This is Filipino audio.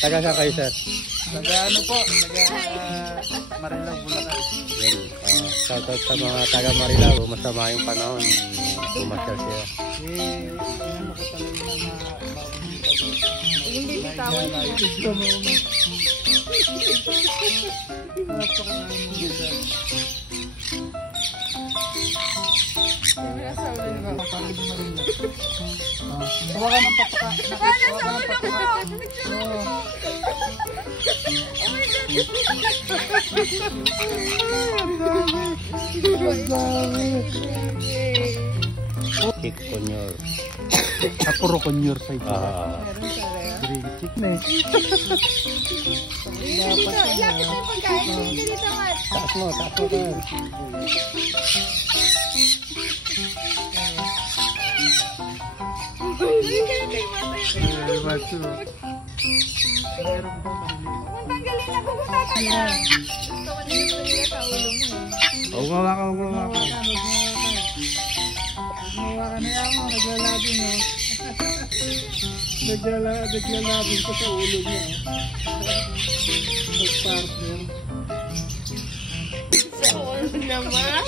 Taga saan kayo, sir? Taga ano po? Taga Marilao, Bulacan. Well, shoutout sa mga taga Marilao. Masama yung panahon. Pumasyal siya. Ano ko talaga na Hindi bitawan niya. Gusto mo. Napakalain mo dyan. Nasa ulo niyo. Papalig mo rin lang. Hawakan ng pataka. Hawakan ng pataka. Chick Conyor. Puro konyor sa ito. Meron talaga. Chick na eh. Dito, ilapit mo yung pagkain. Dito, Mat. Taas mo, sir. Hindi ka na kay Mat. Meron ba Kung tanggalin na, pupunta ka na. Gusto ko dito sa ulo mo eh. Umawa ka, umawa ka. Hawakan na yan mo. Naglalabing mo. Naglalabing ko sa ulo niya. Nagpartner. Sa ulo naman.